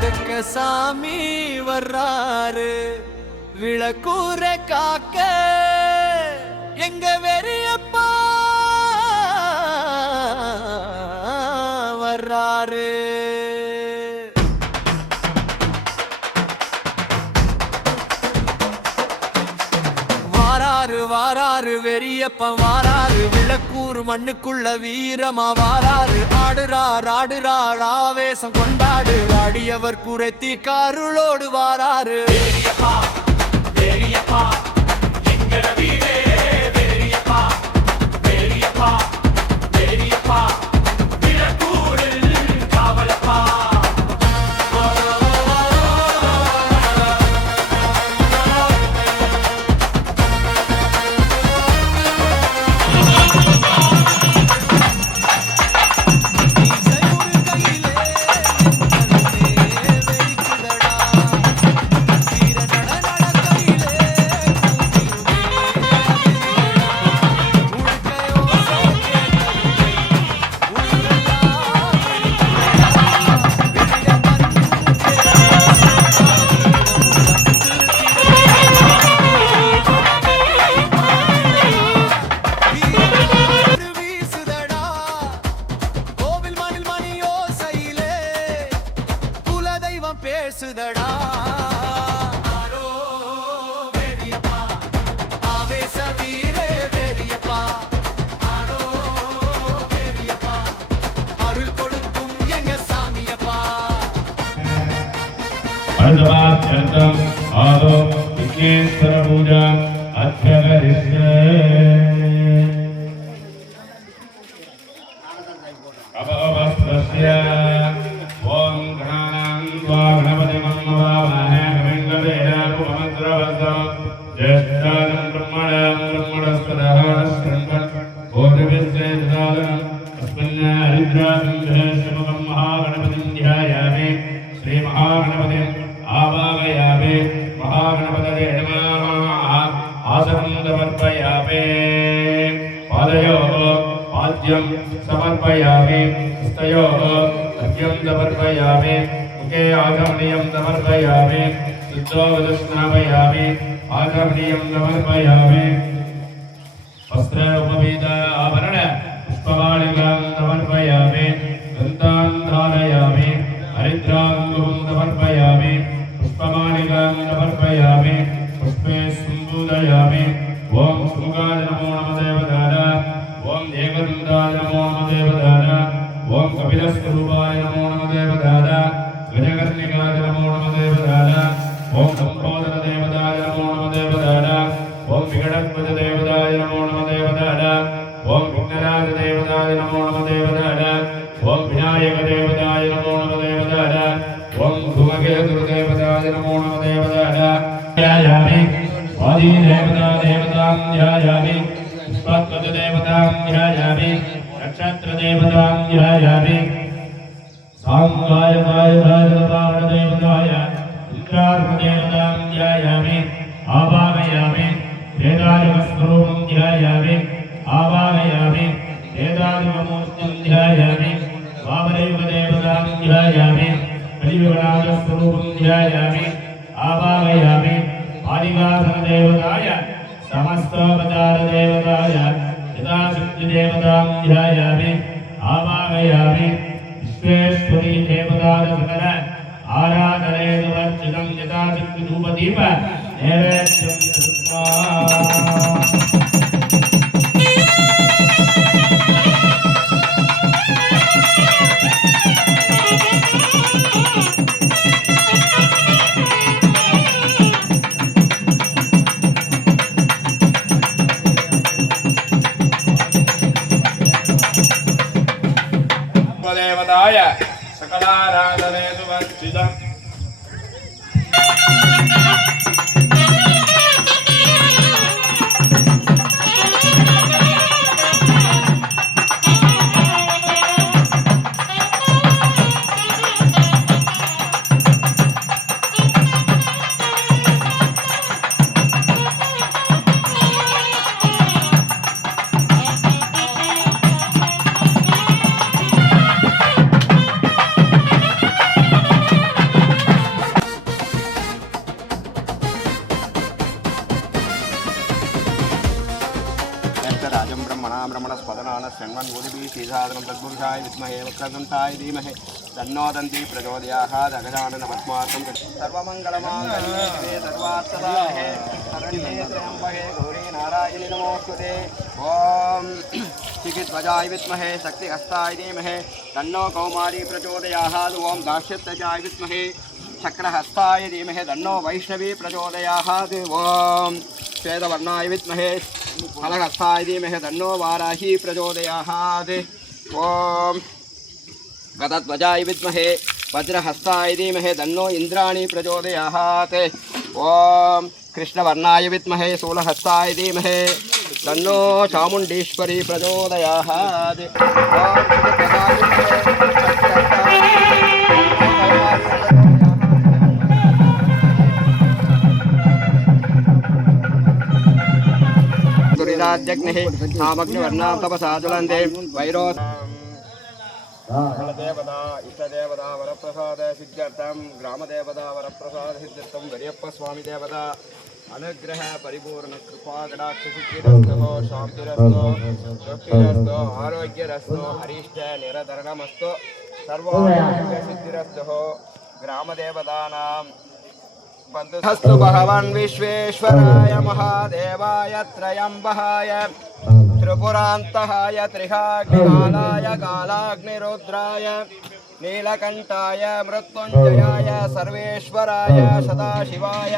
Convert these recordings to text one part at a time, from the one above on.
கொடுக்க சாமி வர்றாரு விளக்கூர காக்க எங்க வெறியப்பா வர்றாரு. வாராரு வாராரு வெறியப்ப வாராரு விளக்கூர் மண்ணுக்குள்ள வீரமா வாராரு. ஆடுறார் ஆடுறார் ஆவேசம் கொண்டாடு ஆடியவர் குறைத்தி காருளோடு வாராரு. வெறியப்பா வெறியப்பா எங்கட வீரே வெறியப்பா வெறியப்பா வெறியப்பா விளக்கூரில் காவலப்பா. பேசுதடா ஆரோ வெறியப்பா ஆவேச வீரே வெறியப்பா ஆரோ வெறியப்பா அருள் கொடுக்கும் எங்க சாமியப்பா. அர்த்தமாத்யர்த்தம் ஆதோ விக்னேஸ்வர பூஜா அத்யகரிஷ்யே அபவஸ்தஸ்ய ஓம் श्री महागणपति आवाहयामि महागणपतये नमः आसनं समर्पयामि पादयोः पाद्यं समर्पयामि हस्तयोः अर्घ्यं समर्पयामि मुखे आचमनीयं समर्पयामि शुद्धोदस्नापयामि आचमनीयं समर्पयामि वस्त्र उपवीत आभरण पुष्पमालिकां समर्पयामि गन्धान् धारयामि हरिद्राङ्गुं समर्पयामि पुष्पमालिकां समर्पयामि पुष्पे सम्बोधयामि ओं सुमुखाय नमो नमः देवताय ओं एकदन्ताय नमो नमः देवताय ओं कपिलस्वरूपाय नमो नमः देवताय गजकर्णिकाय नमो नमः देवताय ओं सम्बोधन देवताय नमो नमः देवताय ओं विघटध्वज देवताय नमो नमः देवताय ओं विघ्नराज देवताय नमो नमः देवताय ओं विनायक देवताय नमो नमः देवताय ओं धूमकेतु देवताय नमो नमः देवताय ध्यायामि आदि देवता देवतां ध्यायामि पुष्पत्वज देवतां ध्यायामि नक्षत्र देवतां ध्यायामि सांगाय वायुधाय देवताय इंद्रार्म देवतां ध्यायामि आवाहयामि वेदादिवस्वरूपं ध्यायामि आवाहयामि वेदादिवमूर्तिं ध्यायामि वामदेव देवतां ध्यायामि कलियुगराजस्वरूपं ध्यायामि आवाहयामि आदिगासन देवताय समस्तोपचार देवताय यथाशक्ति देवतां ध्यायामि आवाहयामि विश्वेश्वरी देवताय सकल आराधनेतुवर्जितं यथाशक्ति धूपदीप नैवेद्यं कृत्वा देवताय सकलाराधनेतुवर्जितम् तन्मोदिभिः श्रीसाधनं तत्पुरुषाय विद्महे वक्रतुण्डाय धीमहि तन्नो दन्ती प्रचोदयात् अगजाननपद्मार्कं सर्वमङ्गलमाङ्गल्ये शिवे सर्वार्थसाधके शरण्ये त्र्यम्बके गौरी नारायणि नमोस्तुते ॐ शिखिध्वजाय विद्महे शक्तिहस्ताय धीमहि तन्नो कौमारी प्रचोदयात् ॐ दाक्षित्यजाय विद्महे चक्रहस्ताय धीमहि तन्नो वैष्णवी प्रचोदयात् ॐ श्वेतवर्णाय विद्महे फलहस्ताय धीमहि तन्नो वाराही प्रचोदयात् ॐ गतध्वजाय विद्महे वज्रहस्ताय धीमहि तन्नो इन्द्राणी प्रचोदयात् ॐ कृष्णवर्णाय विद्महे शूलहस्ताय धीमहि तन्नो चामुण्डेश्वरी प्रचोदयात् दुरिदाद्यग्निः सामग्निवर्णां तपसा ज्वलन्ते वैरो कुलदेवता इष्टदेवता वरप्रसाद सिद्ध्यर्थं ग्रामदेवता वरप्रसाद सिद्ध्यर्थं वरियप्प स्वामी देवता अनुग्रह परिपूर्ण कृपा कटाक्ष सिद्धिरस्तो शान्तिरस्तो तृप्तिरस्तो आरोग्यरस्तो हरिष्ट निरतरणमस्तो सर्वारोग्य सिद्धिरस्तो ग्रामदेवतानां बन्धुस्तु भगवान् विश्वेश्वराय महादेवाय त्रयम्बहाय त्रिपुरान्तहाय त्रिहाग्निकालाय कालाग्निरुद्राय नीलकण्ठाय मृत्युञ्जयाय सर्वेश्वराय सदाशिवाय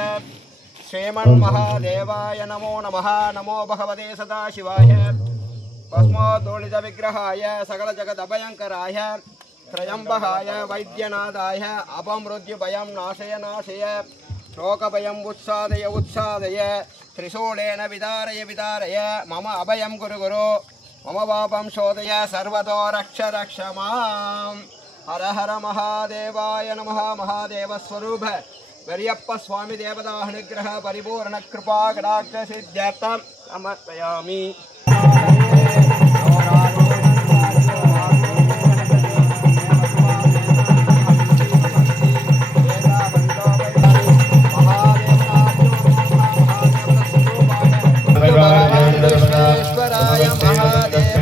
श्रीमन्महादेवाय नमो नमः नमो भगवते सदाशिवाय भस्मोद्धूलितविग्रहाय सकलजगदभयङ्कराय त्रयम्बकाय वैद्यनाथाय अपमृत्युभयं नाशय नाशय शोकभयं उत्सादय उत्सादय त्रिशूलेन विदारय विदारय मम अभयं गुरु गुरु मम पापं शोधय सर्वतो रक्ष रक्ष मां हर हर महादेवाय नमः महादेवस्वरूप वरियप्प स्वामी देवता अनुग्रह परिपूर्ण कृपा कटाक्ष सिद्ध्यर्थं समर्पयामि विश्वेश्वराय महादेवाय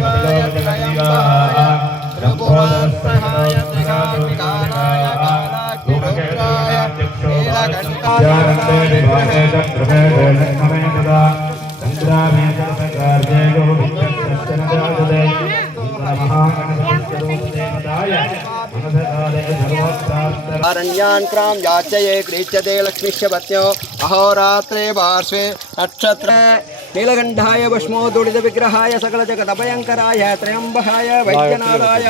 त्रिपुरान्तहाय त्रिकाग्निकालाय कालाग्निरुद्राय नीलकण्ठाय अरण्यान् क्रां याचये क्रीच्यते लक्ष्मीश्च पत्न्यो अहोरात्रे पार्श्वे नक्षत्रे नीलकण्ठाय भस्मोद्धूलितविग्रहाय सकलजगदभयङ्कराय त्र्यम्बकाय वैद्यनाथाय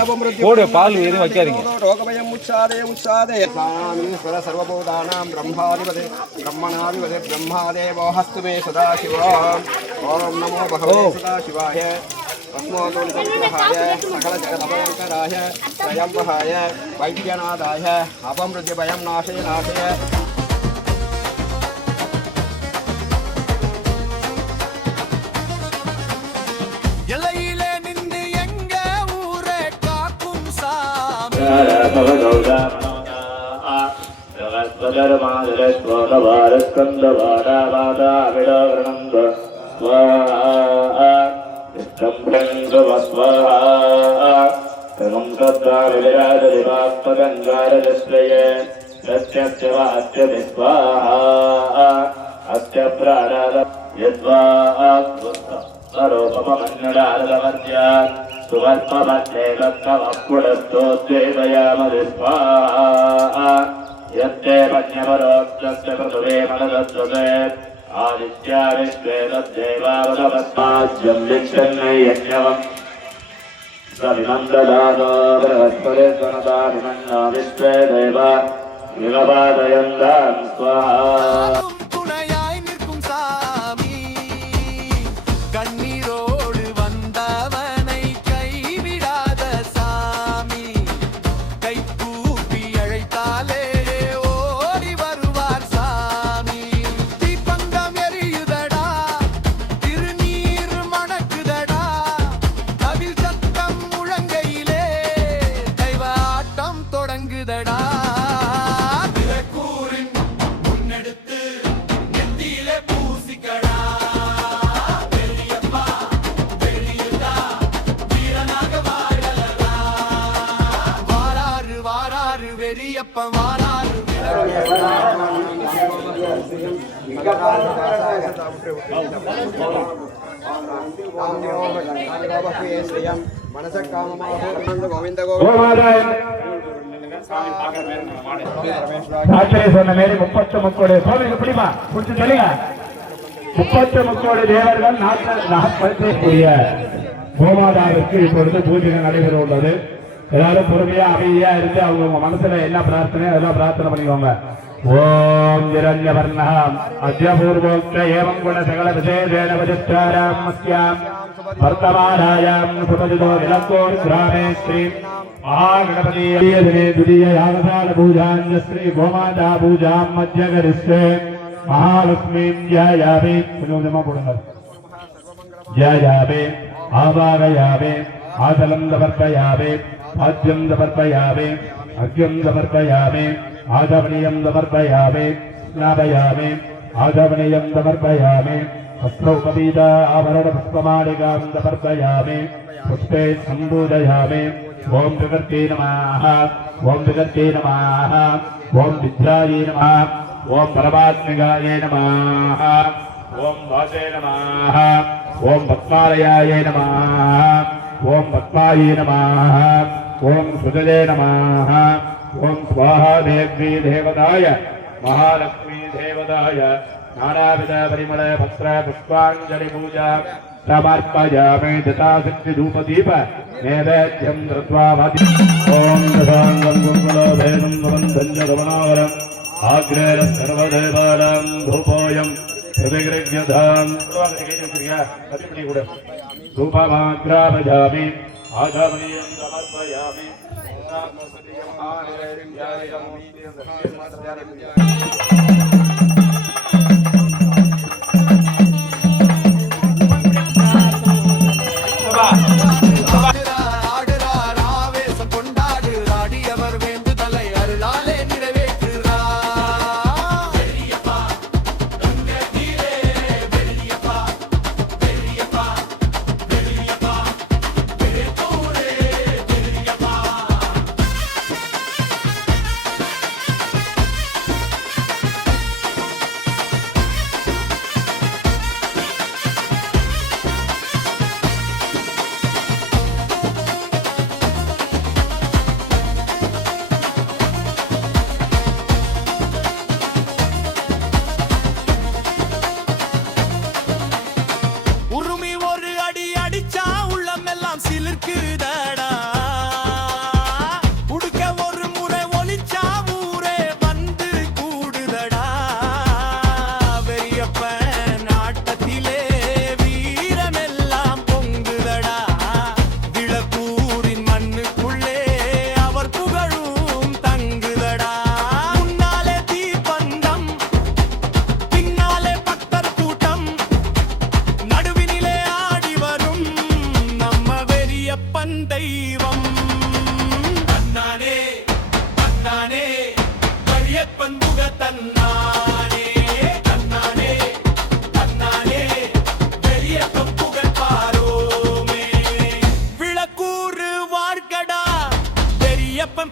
रोगभयम् उत्सादय उत्सादय स्वामीश्वर सर्वभूतानां ब्रह्माधिपते ब्रह्मणाधिपते ब्रह्मादेवो हस्तु मे सदाशिव ॐ नमो भगवते सदाशिवाय भस्मोद्धूलितविग्रहाय सकलजगदभयङ्कराय त्र्यम्बकाय वैद्यनाथाय अपमृत्युभयं नाशय नाशय எல்லையிலே நின்று எங்க ஊரை காக்கும் சாமி अस्य प्राणाद यद्वा स्वरूपमन्यडालमद्यात् सुवर्पमध्ये दत्तमपुडस्तोद्वेदयामदिस्वाहा यत्ते पञ्चपरोक्षस्य पृथुवे मनदत्वते आदित्या विश्वे तद्देवावदवत्ताज्यं विच्छन्नै यज्ञवम् सविनं ददातो बृहस्पतिर्वनदाभिमन्ना विश्वे देव विलपादयन्तां स्वाहा துணையாய் நிற்கும் சாமி கண்ணீரோடு வந்தவனை கைவிடாத சாமி கை கூப்பி அழைத்தாலே ஓடி வருவார் சாமி தீப்பந்தம் எரியுதடா திருநீர் மணக்குதடா கவில் சத்தம் முழங்கையிலே தெய்வ ஆட்டம் தொடங்குதடா திரைக்கூறின் முன்னெடுத்து பெரியப்பன் வாராரு சொன்ன மாரி 30 முக்கோடி சுவாமிக்கு பிடிமா பிடிச்சு சொல்லுங்க. 30 முக்கோடி தேவர்கள் நாட்படுத்தக்கூடிய கோமாதாவிற்கு இப்பொழுது பூஜைகள் நடைபெற உள்ளது. எல்லாரும் பொறுமையா அமைதியா இருந்து அவங்க மனசுல என்ன பிரார்த்தனை அதெல்லாம் பிரார்த்தனை பண்ணிக்கோங்க. ஓம் நிரஞ்சவர்ணம் அத்யபூர்வோக்த ஏவம் குண சகல விசேஷேன வஜிஷ்டாராம் மஸ்யாம் வர்த்தமானாயாம் சுபஜிதோ விளக்கோர் கிராமே ஸ்ரீ மகாகணபதி துதிய யாகசால பூஜாஞ்ச ஸ்ரீ கோமாதா பூஜாம் மத்தியகரிஷ்டே மகாலட்சுமி ஜயாமி கொஞ்சமா போடுங்க. ஜயாமி ஆவாகயாமி ஆசலம் சமர்ப்பயாமி பாத்யம் சமர்ப்பயாமி அர்க்யம் சமர்ப்பயாமி ஆதவனியம் சமர்ப்பயாமி ஸ்நாபயாமி ஆதவனியம் சமர்ப்பயாமி வஸ்த்ரோபவீத ஆபரண புஷ்பமாலிகாம் சமர்ப்பயாமி புஷ்பே சம்பூஜயாமி. ஓம் பிரகர்த்தே நமः ஓம் பிரகர்த்தே நமः ஓம் வித்யாயே நமः ஓம் பரமாத்மிகாயே நமः ஓம் வாசே நமः ஓம் பத்மாலயாயே நமः ஓம் பத்மாயே நமः ஓம் சுஜலே நமः ஓம் ஸ்வாஹா தேவி தேவதாய மகாலக்ஷ்மி தேவதாய நானாவித பரிமள பத்ர புஷ்பாஞ்சலி பூஜா समर्पयामि दशाशक्ति धूपदीप नैवेद्यं कृत्वा वाति ओम दशांगं गुरुकुलो भेदं वन्दं च गमनावरम् आग्रेर सर्वदेवानां धूपोऽयं प्रतिगृह्यतां धूपमाग्रापयामि आगमनीयं समर्पयामि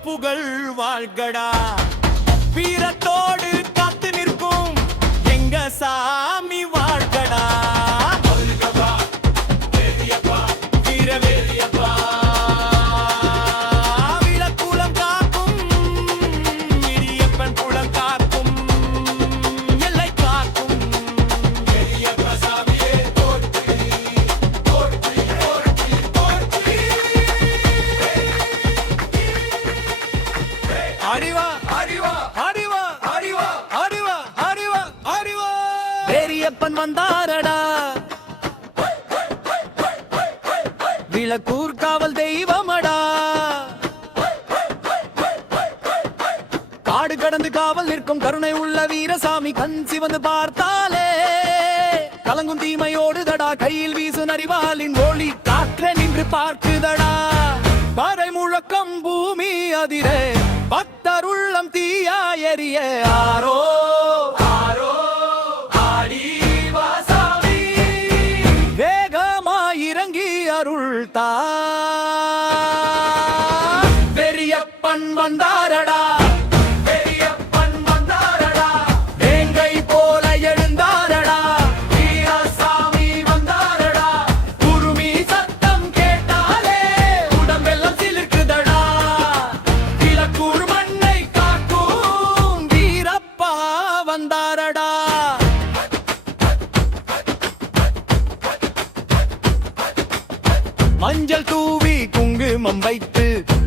புகழ் வாழ்கடா வீரத்தோடு காத்து நிற்கும் எங்க சாமி வாழ்கடா வீரவேலியப்பா விளக்குளம் காக்கும் இடியப்பன் குளம் காக்கும் எல்லை காக்கும் பெரியப்பா சாமியே போற்றி போற்றி போற்றி போற்றி அறிவா அறிவா அறிவா அறிவா அறிவா அறிவா அறிவா பெரியப்பன் வந்தாரடா விளக்கூர் காவல் தெய்வமடா காடு கடந்து காவல் நிற்கும் கருணை உள்ள வீரசாமி கண் சிவந்து பார்த்தாலே கலங்கும் தீமையோடுதடா கையில் வீசும் அறிவாளின் ஒளி காற்ற நின்று பார்க்குதடா பறை முழக்கம் பூமி அதிரே பக்தருள்ளம் தீயா எரிய ஆரோ ஆரோ ஆடி வாசாமி வேகமாயிறங்கி அருள் தா பெரியப்பன் வந்தாரடா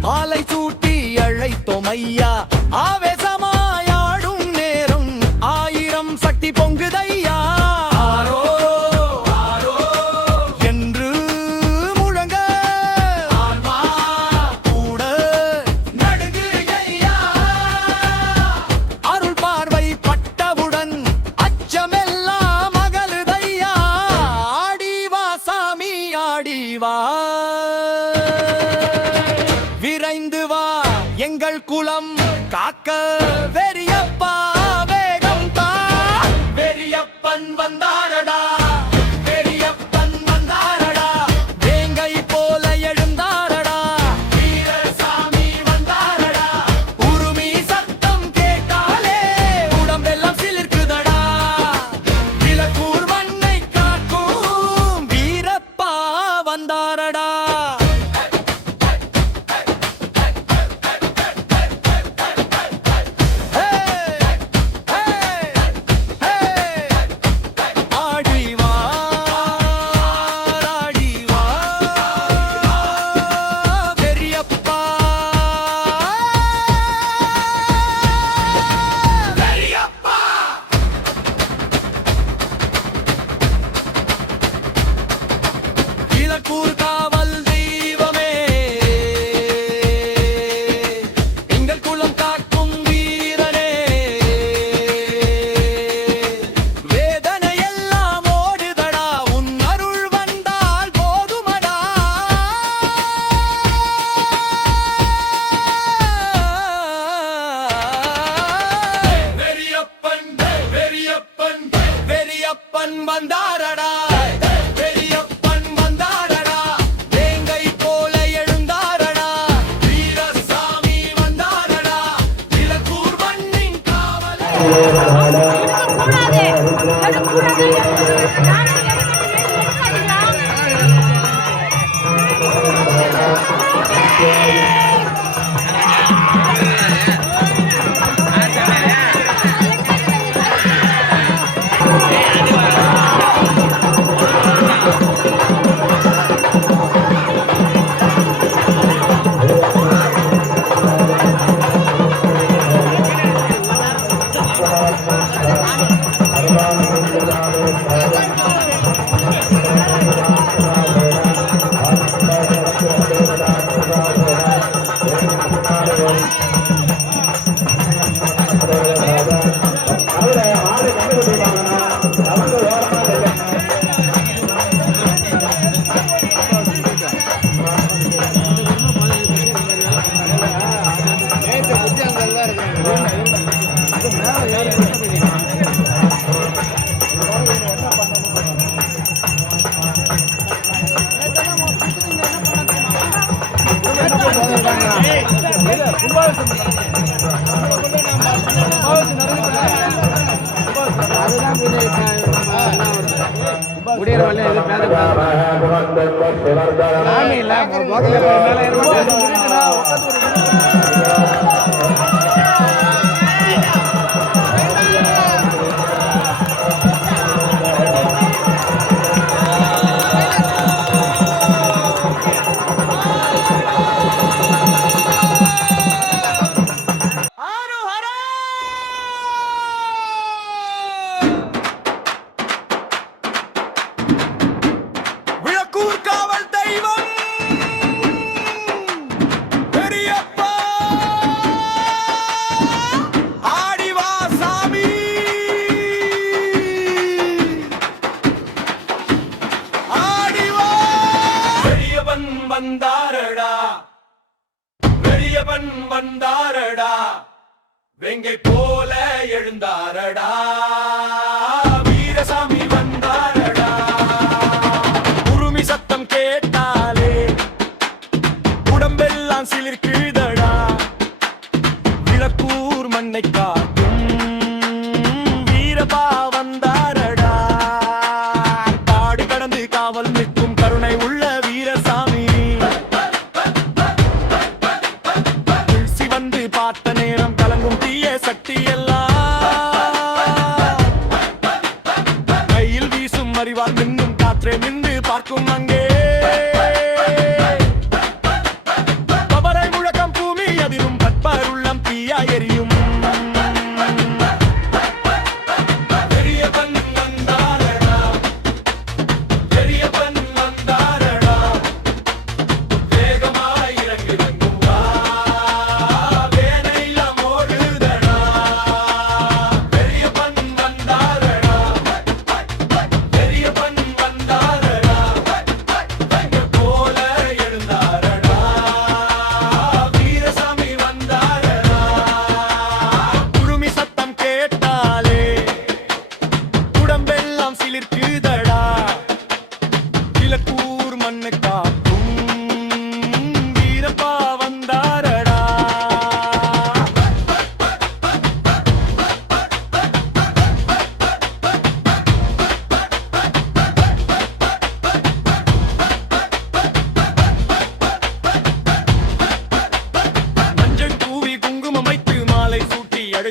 மாலை சூட்டி அழைத்தோம் ஐயா ஆவேசமாயாடும் நேரம் 1000 சக்தி பொங்குதையா என்று முழங்க ஆன்மா கூட நடுங்குதையா அருள் பார்வை பட்டவுடன் அச்சமெல்லாம் அகலுதையா ஆடிவா சாமி ஆடிவா விரைந்து வா எங்கள் குலம் காக்க வெறியப்பா வேகம் தா வெறியப்பன் வந்தாரடா வெறியப்பன் வந்தாரடா வேங்கை போல எழுந்தாரடா வீரசாமி வந்தாரடா உருமி சத்தம் கேட்டாலே உடம்பெல்லாம் சிலிர்க்குதடா விலக்கூர் மண்ணை காக்கும் வீரப்பா வந்தாரடா காவல் தெய்வமே எங்கள் குலம் காக்கும் வீரனே வேதனை எல்லாம் ஓடுதடா உன் அருள் வந்தால் போதுமடா வெறியப்பன் வெறியப்பன் வெறியப்பன் வந்தாரடா வந்தாரடா வெங்கை போல எழுந்தாரடா வீரசாமி வந்தாரடா உருமி சத்தம் கேட்டாலே உடம்பெல்லாம் சிலிர்க்குதடா விளக்கூர் மண்ணை காக்கும் வீரப்பா வந்தாரடா காடு கடந்து காவல் நிற்கும் கருணை உள்ள வீரசாமி வந்து பார்த்த நேரம் கலங்கும் தீய சக்தி எல்லாம் கையில் வீசும் அறிவால் மின்னும் காற்றே நின்று பார்க்கும் அங்கே கபரை முழக்க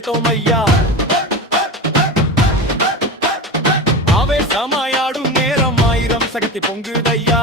வைத்தோம் ஐயா ஆவேசமாயாடும் நேரம் ஆயிரம் சகத்தி பொங்குதையா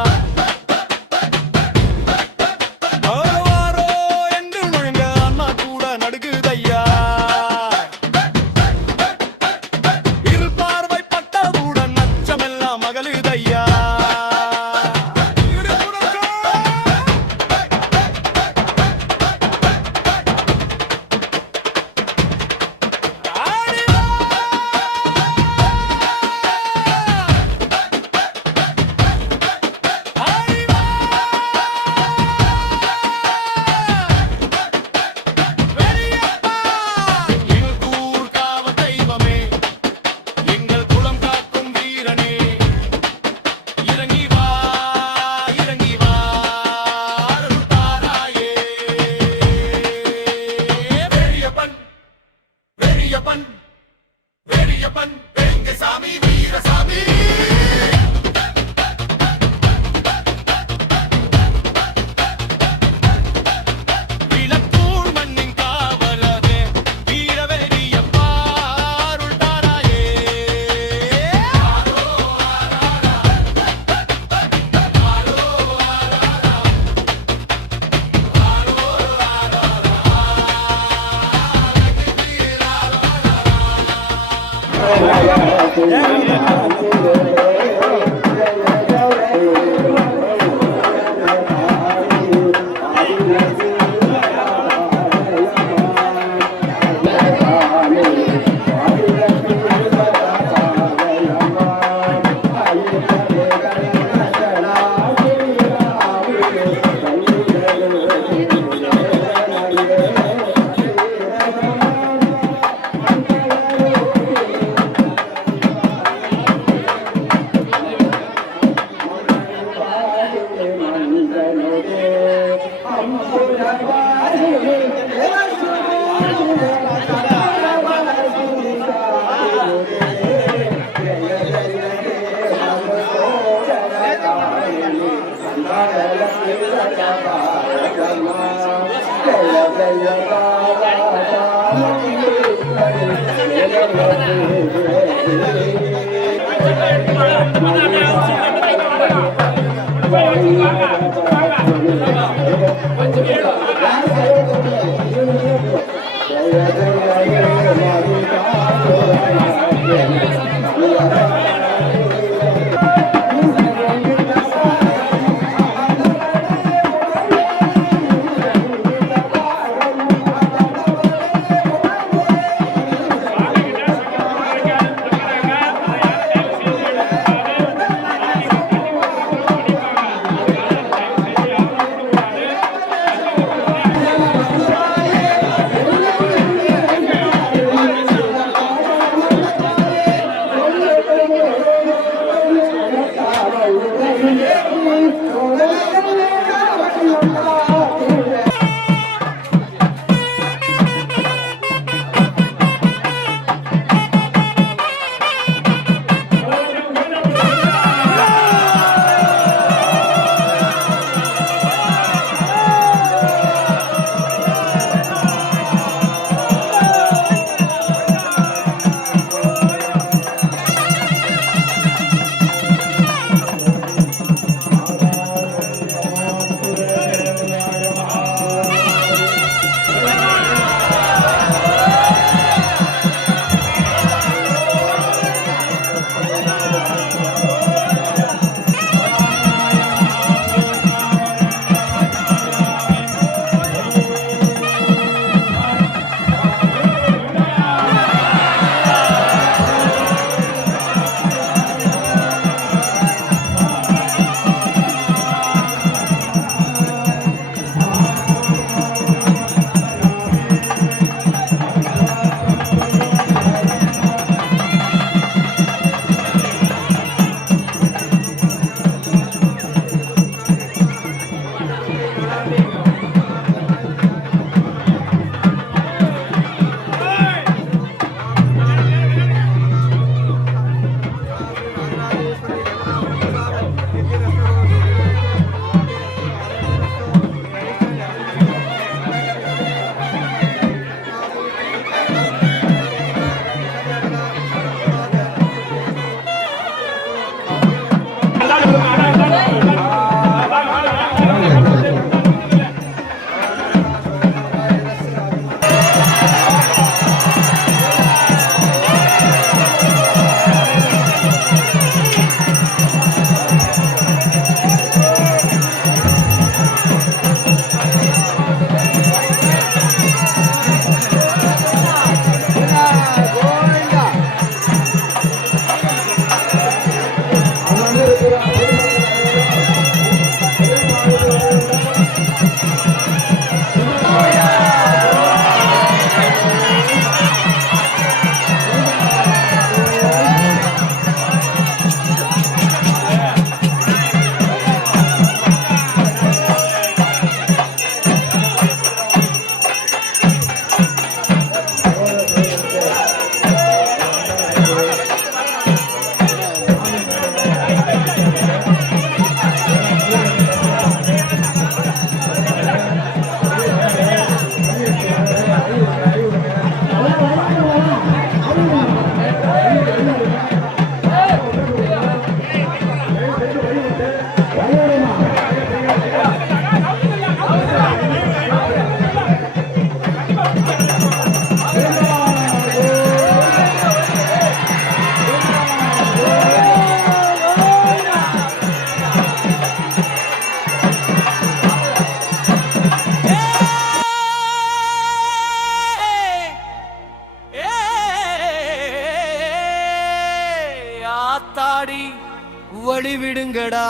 கும்பிடுங்கடா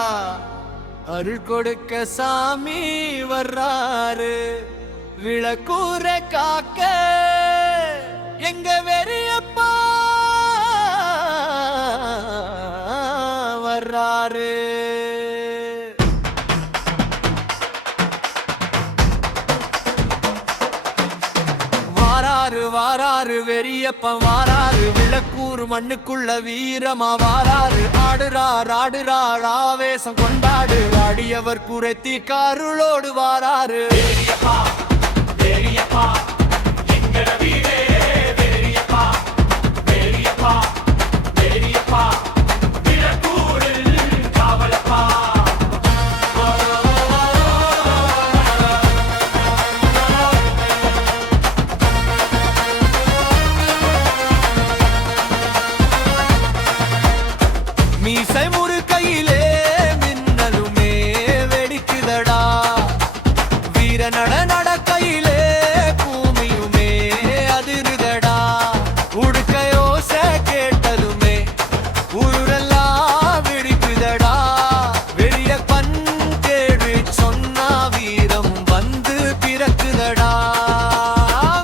அருள் கொடுக்க சாமி வர்றாரு விளக்கூர காக்க எங்க வெறியப்பா வர்றாரு வாராரு வாராரு வெறியப்பன் வாராரு விளக்கூர் மண்ணுக்குள்ள வீரமா வாராரு ஆடுறார் ஆடுறார் ஆவேசம் கொண்டாடு ஆடியவர் குறைத்தி கருளோடு வாராரு வெறியப்பா வெறியப்பா எங்கட வீரே வெறியப்பா வெறியப்பா வெறியப்பா விளக்கூரில் காவலப்பா மீசை முறு கையிலே மின்னலுமே வெடிக்குதடா வீர நட கையிலே பூமியுமே அதிருதடா உடுக்கையோச கேட்டதுமே ஊரெல்லாம் வெடிக்குதடா வெளிய பண் கேள்வி சொன்னா வீரம் வந்து பிறக்குதடா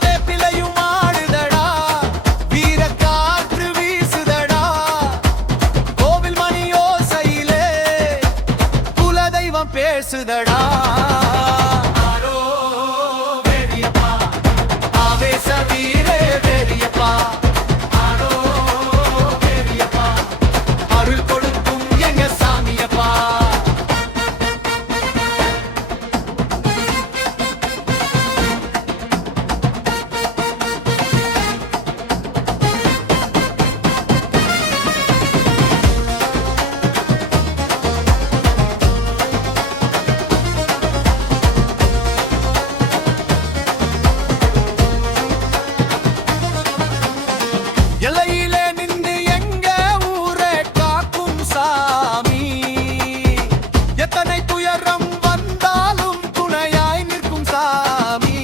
வேப்பிலையும் ஆடுதடா வீர காற்று வீசுதடா கோவில் மணியோசையிலே குலதெய்வம் பேசுதடா ஆரோ வெறியப்பா ஆவேச வீரே வெறியப்பா ஆரோ வெறியப்பா அருள் கொடுக்கும் எங்க சாமியப்பா எல்லையிலே நின்று எங்க ஊரே காக்கும் சாமி எத்தனை துயரம் வந்தாலும் துணையாய் நிற்கும் சாமி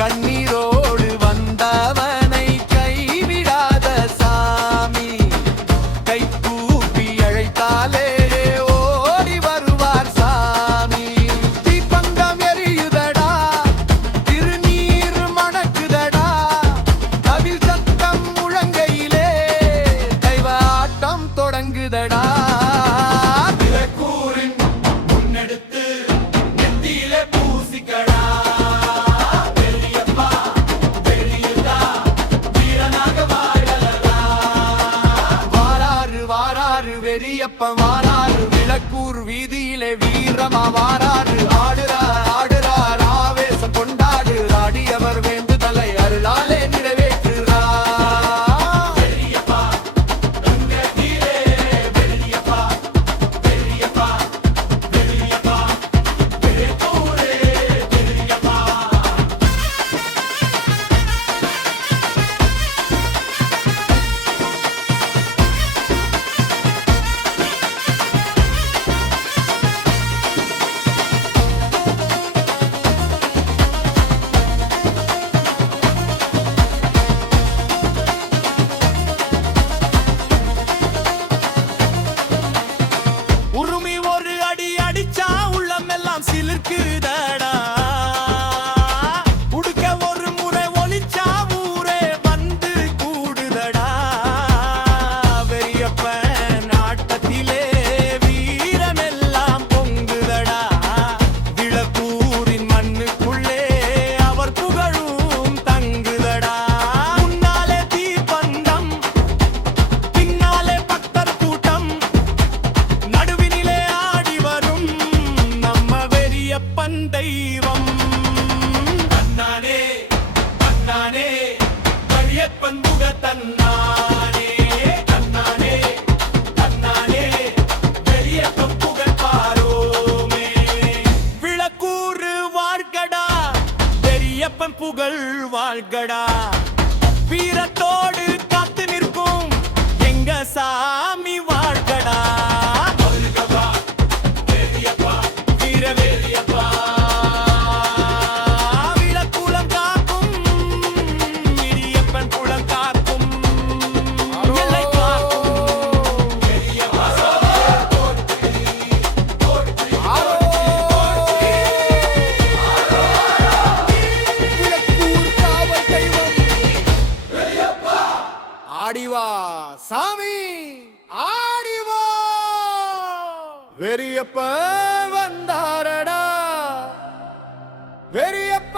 கண்ணீரோடு வந்தவனை கைவிடாத சாமி கை கூப்பி அழைத்தாலே ஓடி வருவார் சாமி தீப்பந்தம் எரியுதடா திருநீர் மணக்குதடா கவில் சத்தம் முழங்கையிலே தெய்வ ஆட்டம் தொடங்குதடா விளக்கூரின் முன்னெடுத்து நெத்தியிலே பூசிக்கடா வெறியப்பா வெறியுதா வீரனாக வாழலடா வாராரு வாராரு வெறியப்பன் வாராரு விளக்கூர் வீதியிலே வீரமா வாராரு ஆடுறார் ஆடுறார் ஆவேசம் கொண்டாடு ஆடியவர் வேண்டுதலை அருளாலே நிறைவேற்றுறார் வெறியப்பா எங்க வீரே வெறியப்பா வெறியப்பா வெறியப்பா வெறிக்கூரே வெறியப்பா உருமி ஒரு அடி அடிச்சா உள்ளமெல்லாம் சிலிர்க்குதடா உடுக்க ஒரு முறை ஒலிச்சா ஊரே வந்து கூடுதடா வெறியப்பன் ஆட்டத்திலே வீரமெல்லாம் பொங்குதடா விளக்கூரின் மண்ணுக்குள்ளே அவர் புகழும் தங்குதடா முன்னாலே தீப்பந்தம் பின்னாலே பக்தர் கூட்டம் நடுவினிலே ஆடி வரும் நம்ம வெறியப்பன் தெய்வம் தன்னானே தன்னானே வெறியப்பன் புக தன்னானே தன்னானே தன்னானே வெறியப்பன் புகழ் பாரோமே விளக்கூர் வாழ்கடா வெறியப்பன் புகழ் வாழ்கடா வீரத்தோடு காத்து நிற்கும் எங்க சாமி வாழ்கடா வீர வெறியப்பா விளக்குலம் காக்கும் இடியப்பன் குளம் காக்கும் எல்லை காக்கும் வெறியப்பா சாமி ஆடிவா வெறியப்ப வந்தாரடா வெறியப்ப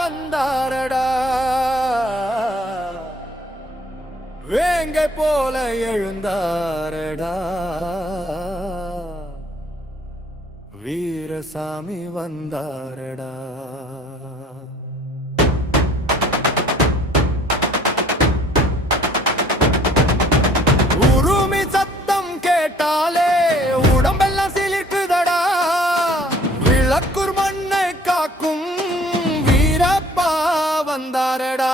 வந்தாரடா வேங்கை போல எழுந்தாரடா வீரசாமி வந்தாரடா உருமி சத்தம் கேட்டாலே உடம்பெல்லாம் சிலிர்க்குதடா விளக்கூர் மண்ணை காக்கும் வீரப்பா வந்தாரடா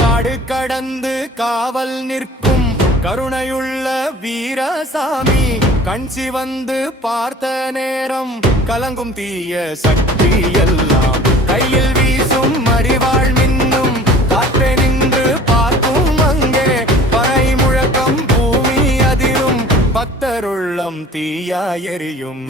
காடு கடந்து காவல் நிற்கும் கருணையுள்ள வீரசாமி கஞ்சி வந்து பார்த்த நேரம் கலங்கும் தீய சக்தி எல்லாம் கையில் வீசும் மறிவாள் மின்னும் காற்றே நின்று பார்க்கும் அங்கே பறை முழக்கம் பூமி அதிரும் பத்தருள்ளம் தீயா எரியும்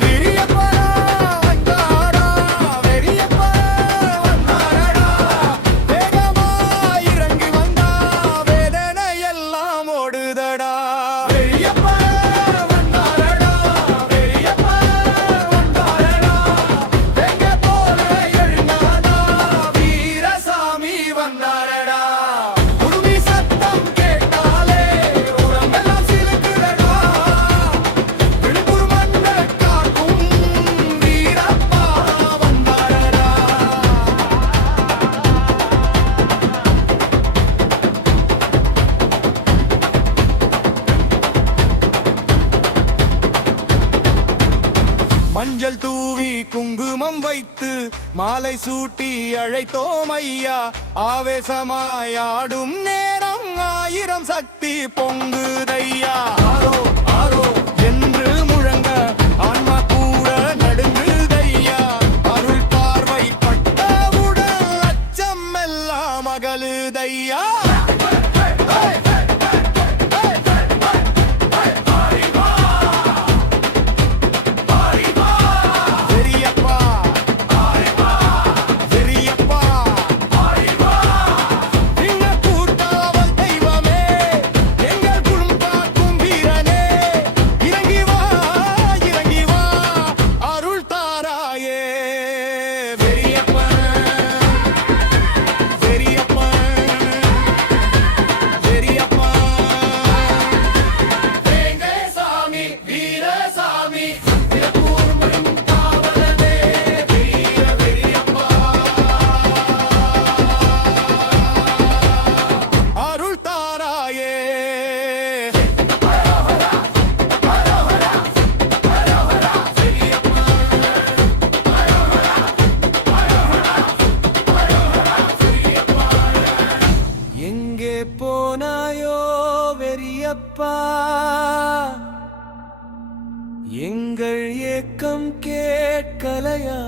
மஞ்சள் தூவி குங்குமம் வைத்து மாலை சூட்டி அழைத்தோம் ஐயா ஆவேசமாயாடும் நேரம் ஆயிரம் சக்தி பொங்குதையா ஆரோ என்று முழங்க ஆன்மா கூட நடுங்குதையா அருள் பார்வை பட்டவுடன் அச்சம் எல்லாம் அகலுதையா போனாயோ வெறியப்பா எங்கள் ஏக்கம் கேட்கலையா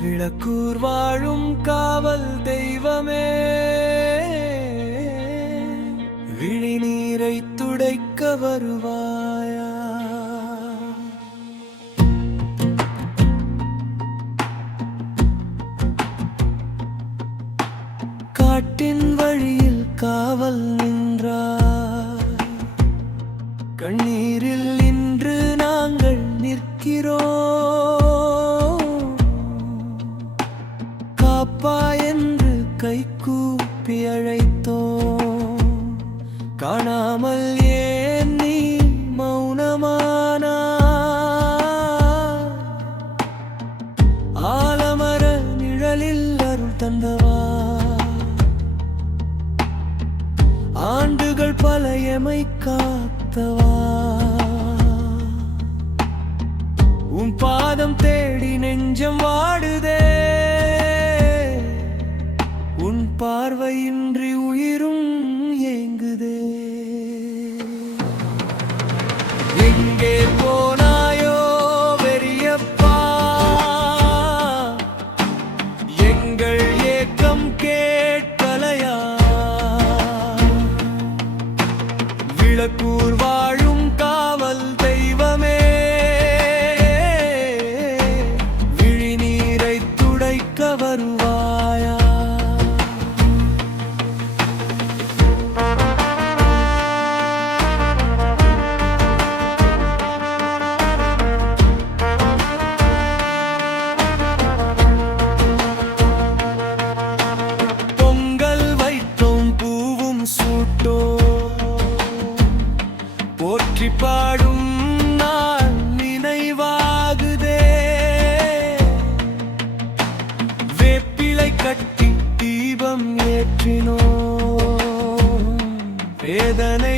விளக்கூர் வாழும் காவல் தெய்வமே விழிநீரை துடைக்க வருவாயா காட்டின் வழியில் காவல் நின்றாய் கண்ணீரில் இன்று நாங்கள் நிற்கிறோம் காப்பா என்று கை கூப்பி அழைத்தோம் காணாமல் ஏன் நீ மௌனமானா ஆலமர நிழலில் அருள் தந்தவா ஆண்டுகள் பல எமை காத்தவா உன் பாதம் தேடி நெஞ்சம் வாடுதே உன் பார்வையின்றி உயிரும் ஏங்குதே எங்கே போனாயோ வெறியப்பா எங்கள் ஏக்கம் கேட்கலையா விளக்கூர் வாழும் காவல் தெய்வமே விழிநீரை போற்றி பாடும் நாள் நினைவாகுதே. வேப்பிலை கட்டி தீபம் ஏற்றினோம், வேதனை